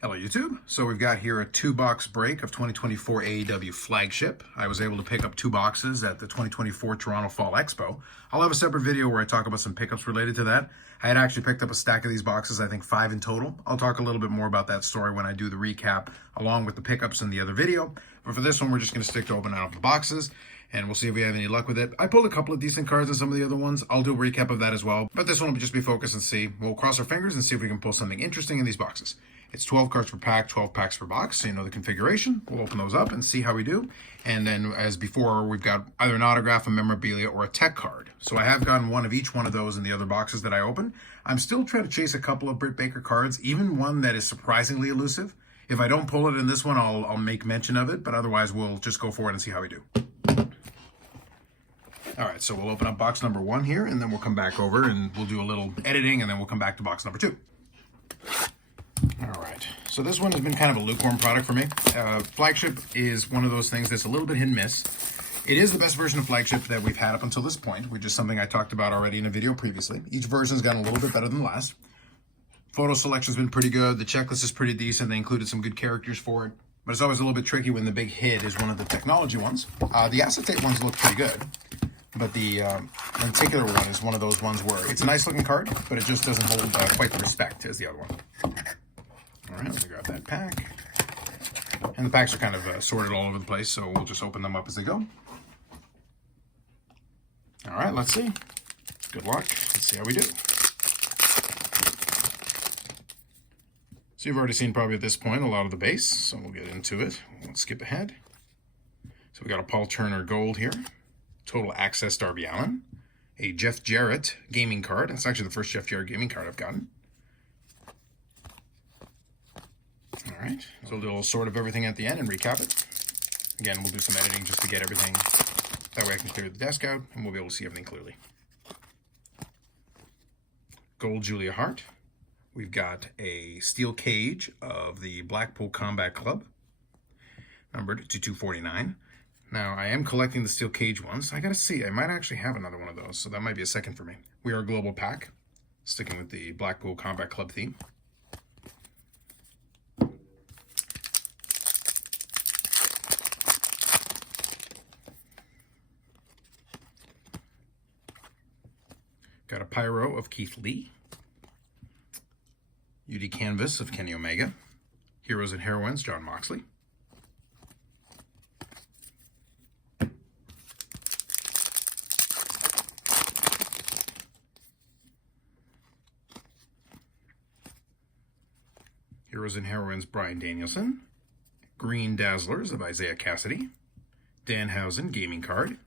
Hello YouTube. So we've got here a 2-box break of 2024 AEW Flagship. I was able to pick up 2 boxes at the 2024 Toronto Fall Expo. I'll have a separate video where I talk about some pickups related to that. I had actually picked up a stack of these boxes, I think 5 in total. I'll talk a little bit more about that story when I do the recap along with the pickups in the other video. But for this one, we're just going to stick to opening up the boxes and we'll see if we have any luck with it. I pulled a couple of decent cards on some of the other ones. I'll do a recap of that as well. But this one will just be focused and see. We'll cross our fingers and see if we can pull something interesting in these boxes. It's 12 cards per pack, 12 packs per box, so you know the configuration. We'll open those up and see how we do. And then, as before, we've got either an autograph, a memorabilia, or a tech card. So I have gotten one of each one of those in the other boxes that I opened. I'm still trying to chase a couple of Britt Baker cards, even one that is surprisingly elusive. If I don't pull it in this one, I'll make mention of it, but otherwise we'll just go for it and see how we do. All right, so we'll open up box number 1 here, and then we'll come back over and we'll do a little editing, and then we'll come back to box number 2. All right, so this one has been kind of a lukewarm product for me. Flagship is one of those things that's a little bit hit and miss. It is the best version of Flagship that we've had up until this point, which is something I talked about already in a video previously. Each version's gotten a little bit better than the last. Photo selection's been pretty good. The checklist is pretty decent. They included some good characters for it, but it's always a little bit tricky when the big hit is one of the technology ones. The acetate ones look pretty good, but the particular one is one of those ones where it's a nice looking card, but it just doesn't hold quite the respect as the other one. All right, let me grab that pack. And the packs are kind of sorted all over the place, so we'll just open them up as they go. All right, let's see. Good luck. Let's see how we do. So you've already seen probably at this point a lot of the base, so we'll get into it. We'll skip ahead. So we got a Paul Turner Gold here. Total Access Darby Allin. A Jeff Jarrett gaming card. That's actually the first Jeff Jarrett gaming card I've gotten. All right, so we'll do a little sort of everything at the end and recap it. Again, we'll do some editing just to get everything. That way I can clear the desk out and we'll be able to see everything clearly. Gold Julia Hart. We've got a steel cage of the Blackpool Combat Club, numbered to 249. Now, I am collecting the steel cage ones. I gotta see, I might actually have another one of those, so that might be a second for me. We are a global pack, sticking with the Blackpool Combat Club theme. Got a Pyro of Keith Lee. UD Canvas of Kenny Omega. Heroes and Heroines, John Moxley. Heroes and Heroines, Bryan Danielson. Green Dazzlers of Isaiah Cassidy. Danhausen Gaming Card.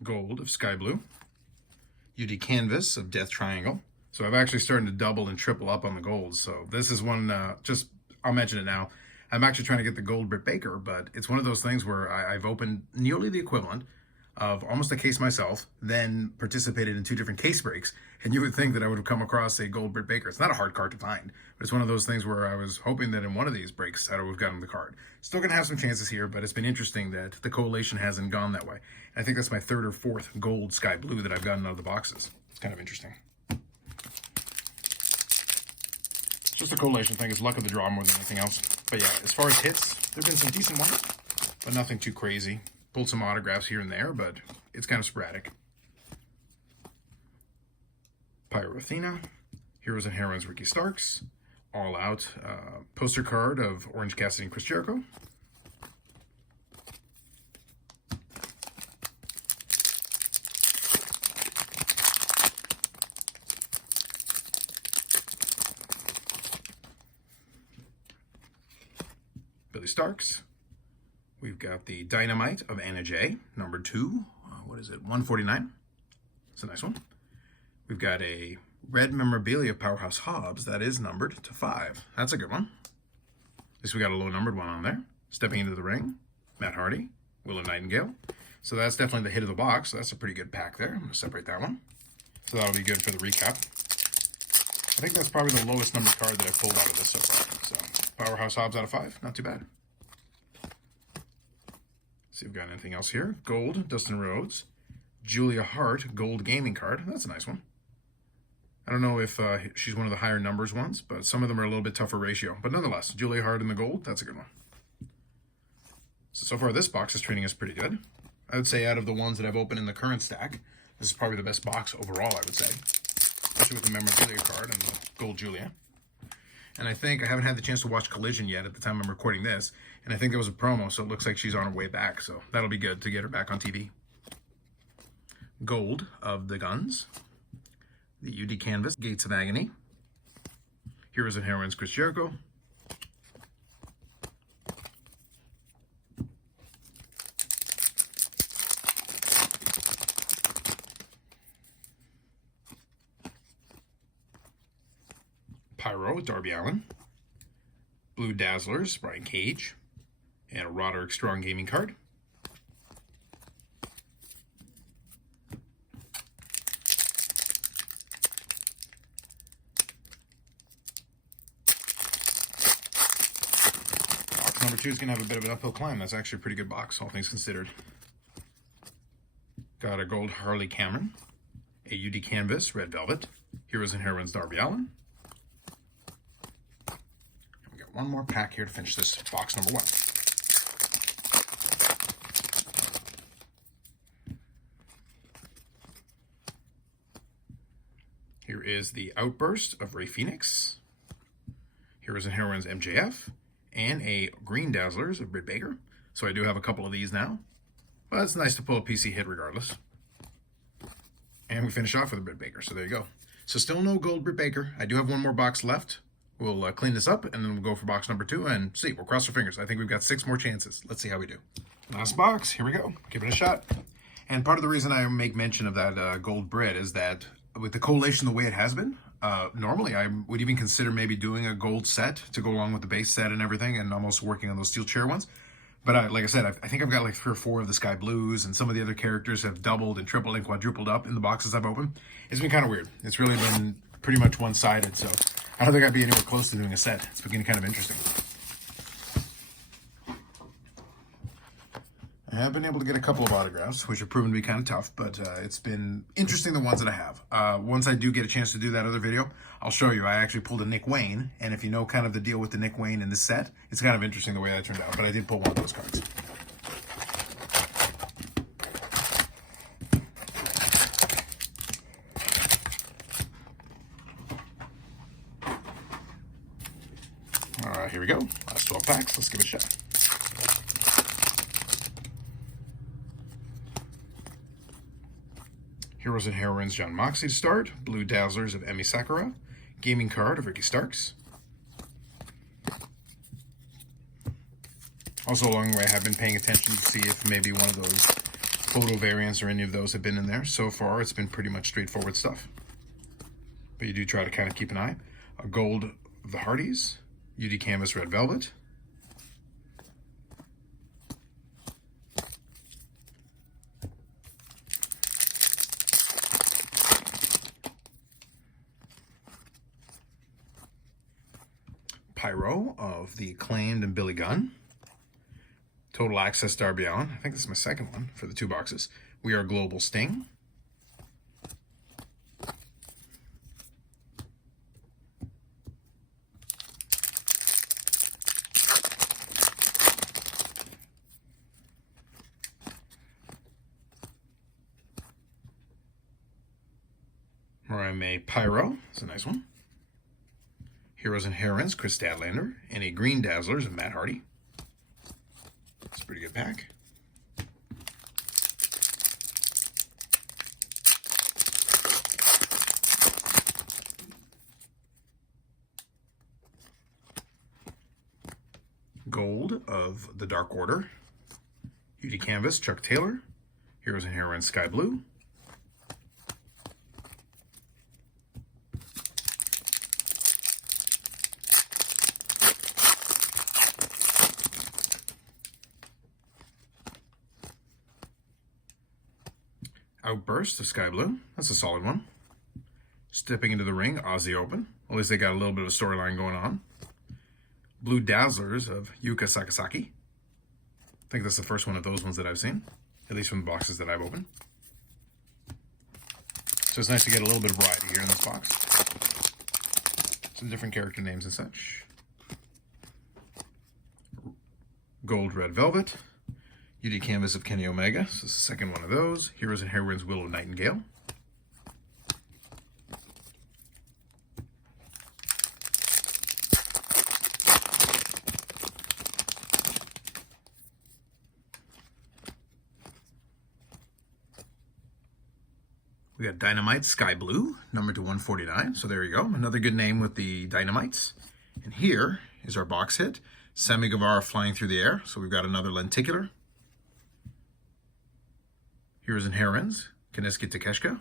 Gold of Sky Blue. UD Canvas of Death Triangle. So I've actually started to double and triple up on the golds. So this is one, I'll mention it now. I'm actually trying to get the gold Britt Baker, but it's one of those things where I've opened nearly the equivalent of almost a case myself, then participated in 2 different case breaks, and you would think that I would have come across a gold Britt Baker. It's not a hard card to find, but it's one of those things where I was hoping that in one of these breaks I would have gotten the card. Still gonna have some chances here, but it's been interesting that the collation hasn't gone that way. And I think that's my 3rd or 4th gold Sky Blue that I've gotten out of the boxes. It's kind of interesting. It's just a collation thing. It's luck of the draw more than anything else. But yeah, as far as hits, there have been some decent ones, but nothing too crazy. Pulled some autographs here and there, but it's kind of sporadic. Pyro Athena, Heroes and Heroines, Ricky Starks, All Out poster card of Orange Cassidy and Chris Jericho. Billy Starks. We've got the Dynamite of Anna Jay, number 2. What is it? 149. It's a nice one. We've got a red memorabilia of Powerhouse Hobbs that is numbered to 5. That's a good one. At least we got a low numbered one on there. Stepping into the ring, Matt Hardy, Willow Nightingale. So that's definitely the hit of the box. So that's a pretty good pack there. I'm going to separate that one. So that'll be good for the recap. I think that's probably the lowest numbered card that I've pulled out of this so far. So Powerhouse Hobbs out of 5. Not too bad. See if we've got anything else here. Gold, Dustin Rhodes. Julia Hart, gold gaming card. That's a nice one. I don't know if she's one of the higher numbers ones, but some of them are a little bit tougher ratio. But nonetheless, Julia Hart in the gold, that's a good one. So far, this box is treating us pretty good. I would say out of the ones that I've opened in the current stack, this is probably the best box overall, I would say. Especially with the memorabilia card and the gold Julia. And I think I haven't had the chance to watch Collision yet at the time I'm recording this. And I think there was a promo, so it looks like she's on her way back. So that'll be good to get her back on TV. Gold of the Guns. The UD Canvas, Gates of Agony. Heroes and Heroines, Chris Jericho. Pyro, Darby Allin. Blue Dazzlers, Brian Cage. And a Roderick Strong Gaming card. Box number 2 is going to have a bit of an uphill climb. That's actually a pretty good box, all things considered. Got a gold Harley Cameron. A UD Canvas, Red Velvet. Heroes and Heroines, Darby Allin. One more pack here to finish this box number 1. Here is the Outburst of Ray Phoenix. Heroes and Heroines MJF. And a Green Dazzlers of Britt Baker. So I do have a couple of these now. But it's nice to pull a PC hit regardless. And we finish off with a Britt Baker. So there you go. So still no gold Britt Baker. I do have one more box left. We'll clean this up, and then we'll go for box number 2 and see. We'll cross our fingers. I think we've got 6 more chances. Let's see how we do. Last box. Here we go. Give it a shot. And part of the reason I make mention of that gold Brit is that with the collation the way it has been, normally I would even consider maybe doing a gold set to go along with the base set and everything, and almost working on those steel chair ones. But like I said, I think I've got like 3 or 4 of the Sky Blues, and some of the other characters have doubled and tripled and quadrupled up in the boxes I've opened. It's been kind of weird. It's really been pretty much one-sided, so I don't think I'd be anywhere close to doing a set. It's beginning kind of interesting. I have been able to get a couple of autographs, which have proven to be kind of tough, but it's been interesting, the ones that I have. Once I do get a chance to do that other video, I'll show you. I actually pulled a Nick Wayne, and if you know kind of the deal with the Nick Wayne in this set, it's kind of interesting the way that turned out, but I did pull one of those cards. All right, here we go. Last 12 packs. Let's give it a shot. Heroes and Heroines, John Moxley to start. Blue Dazzlers of Emi Sakura. Gaming card of Ricky Starks. Also, along the way, I have been paying attention to see if maybe one of those photo variants or any of those have been in there. So far, it's been pretty much straightforward stuff. But you do try to kind of keep an eye. A gold of the Hardys. UD Canvas Red Velvet. Pyro of the Acclaimed and Billy Gunn. Total Access Darby Allin. I think this is my second one for the 2 boxes. We Are Global Sting. Mariah May Pyro. It's a nice one. Heroes and Heroines, Chris Statlander, and a Green Dazzlers of Matt Hardy. It's a pretty good pack. Gold of the Dark Order. UD Canvas, Chuck Taylor. Heroes and Heroines, Sky Blue. Outburst of Sky Blue. That's a solid one. Stepping into the ring, Aussie Open. At least they got a little bit of a storyline going on. Blue Dazzlers of Yuka Sakazaki. I think that's the first one of those ones that I've seen, at least from the boxes that I've opened. So it's nice to get a little bit of variety here in this box. Some different character names and such. Gold Red Velvet. UD Canvas of Kenny Omega. So this is the second one of those. Heroes and Heroines Willow Nightingale. We got Dynamite Sky Blue, numbered to 149. So there you go. Another good name with the Dynamites. And here is our box hit. Sammy Guevara flying through the air. So we've got another lenticular. Heroes and Heroines, Kanesuke Takeshita.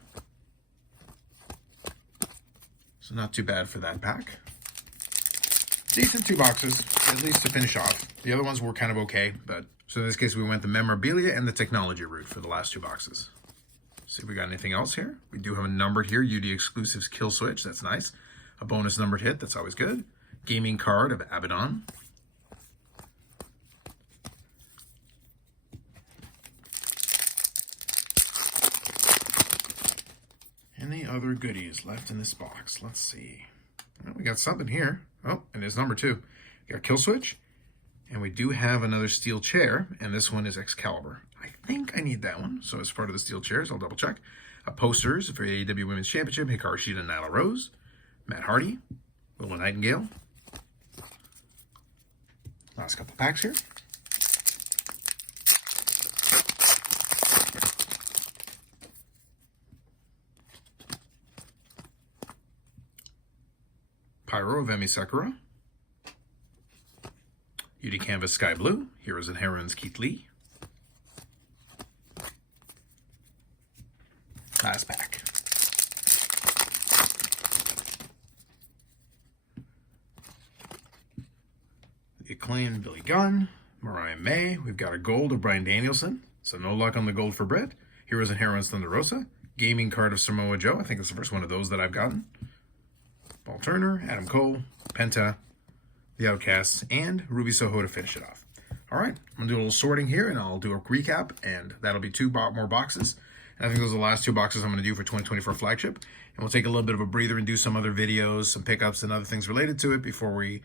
So not too bad for that pack. Decent 2 boxes, at least to finish off. The other ones were kind of okay, but so in this case we went the memorabilia and the technology route for the last 2 boxes. See if we got anything else here. We do have a numbered here, UD Exclusives Kill Switch, that's nice. A bonus numbered hit, that's always good. Gaming card of Abaddon. Any other goodies left in this box? Let's see. Well, we got something here. Oh, and it's number 2. We got Kill Switch. And we do have another steel chair, and this one is Excalibur. I think I need that one, so as part of the steel chairs, I'll double check. Posters for AEW Women's Championship, Hikaru Shida and Nyla Rose, Matt Hardy, Willow Nightingale. Last couple packs here. Pyro of Emi Sakura. UD Canvas Sky Blue, Heroes and Heroines Keith Lee. Last pack. The Acclaimed Billy Gunn, Mariah May. We've got a gold of Bryan Danielson, so no luck on the gold for Britt. Heroes and Heroines Thunder Rosa. Gaming card of Samoa Joe. I think it's the first one of those that I've gotten. Paul Turner, Adam Cole, Penta, The Outcasts, and Ruby Soho to finish it off. All right, I'm going to do a little sorting here, and I'll do a recap, and that'll be 2 more boxes. And I think those are the last 2 boxes I'm going to do for 2024 Flagship. And we'll take a little bit of a breather and do some other videos, some pickups, and other things related to it before we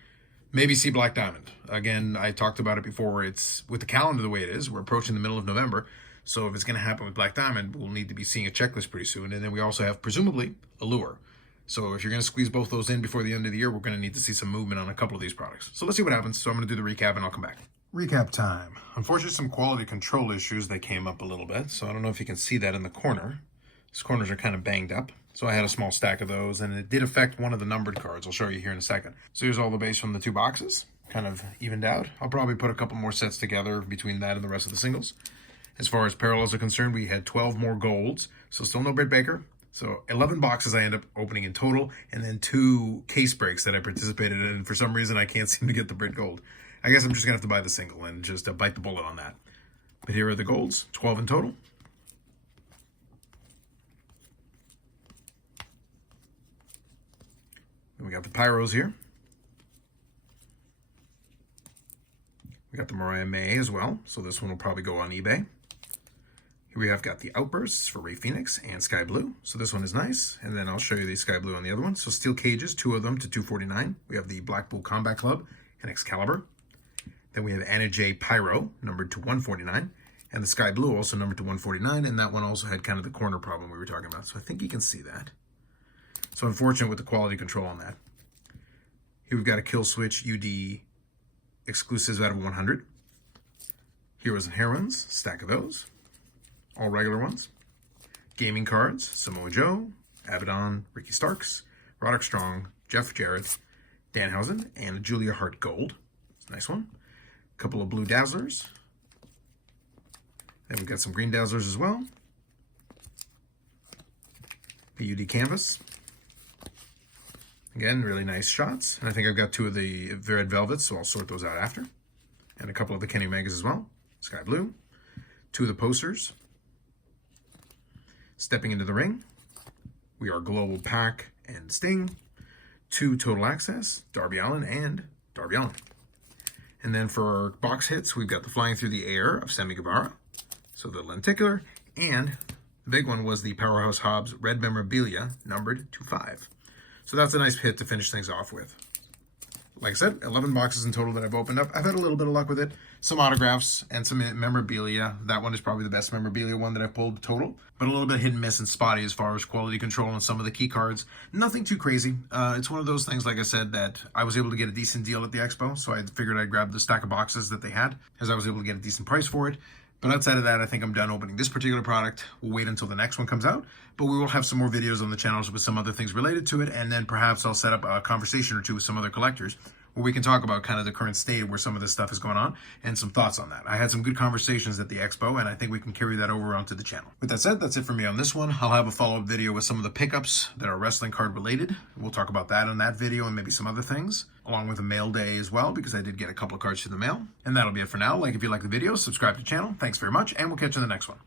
maybe see Black Diamond. Again, I talked about it before. It's with the calendar the way it is, we're approaching the middle of November. So if it's going to happen with Black Diamond, we'll need to be seeing a checklist pretty soon. And then we also have, presumably, Allure. So if you're going to squeeze both those in before the end of the year, we're going to need to see some movement on a couple of these products. So let's see what happens. So I'm going to do the recap and I'll come back. Recap time. Unfortunately, some quality control issues that came up a little bit. So I don't know if you can see that in the corner. These corners are kind of banged up. So I had a small stack of those, and it did affect one of the numbered cards. I'll show you here in a second. So here's all the base from the 2 boxes, kind of evened out. I'll probably put a couple more sets together between that and the rest of the singles. As far as parallels are concerned, we had 12 more golds. So still no Britt Baker. So 11 boxes I end up opening in total, and then 2 case breaks that I participated in. And for some reason, I can't seem to get the Britt Gold. I guess I'm just going to have to buy the single and just bite the bullet on that. But here are the golds, 12 in total. And we got the Pyros here. We got the Mariah May as well, so this one will probably go on eBay. Here we have got the Outbursts for Rey Fenix and Sky Blue. So this one is nice. And then I'll show you the Sky Blue on the other one. So steel cages, 2 of them to 249. We have the Blackpool Combat Club and Excalibur. Then we have Anna J. Pyro, numbered to 149. And the Sky Blue also numbered to 149. And that one also had kind of the corner problem we were talking about. So I think you can see that. So unfortunate with the quality control on that. Here we've got a Kill Switch UD exclusives out of 100. Heroes and Heroines, stack of those. All regular ones. Gaming cards, Samoa Joe, Abaddon, Ricky Starks, Roderick Strong, Jeff Jarrett, Danhausen, and a Julia Hart Gold. It's a nice one. A couple of blue Dazzlers. Then we've got some green Dazzlers as well. The UD Canvas. Again, really nice shots. And I think I've got 2 of the Red Velvets, so I'll sort those out after. And a couple of the Kenny Omegas as well. Sky Blue. 2 of the posters. Stepping into the ring, we are Global Pack and Sting. 2 Total Access, Darby Allin and Darby Allin. And then for our box hits, we've got the Flying Through the Air of Sammy Guevara, so the lenticular, and the big one was the Powerhouse Hobbs Red Memorabilia, numbered to 5. So that's a nice hit to finish things off with. Like I said, 11 boxes in total that I've opened up. I've had a little bit of luck with it. Some autographs and some memorabilia. That one is probably the best memorabilia one that I've pulled total. But a little bit hit and miss and spotty as far as quality control on some of the key cards. Nothing too crazy. It's one of those things, like I said, that I was able to get a decent deal at the Expo. So I figured I'd grab the stack of boxes that they had, as I was able to get a decent price for it. But outside of that, I think I'm done opening this particular product. We'll wait until the next one comes out, but we will have some more videos on the channels with some other things related to it, and then perhaps I'll set up a conversation or two with some other collectors where we can talk about kind of the current state where some of this stuff is going on and some thoughts on that. I had some good conversations at the Expo, and I think we can carry that over onto the channel. With that said, that's it for me on this one. I'll have a follow-up video with some of the pickups that are wrestling card related. We'll talk about that in that video and maybe some other things, along with a mail day as well, because I did get a couple of cards to the mail. And that'll be it for now. Like if you like the video, subscribe to the channel. Thanks very much, and we'll catch you in the next one.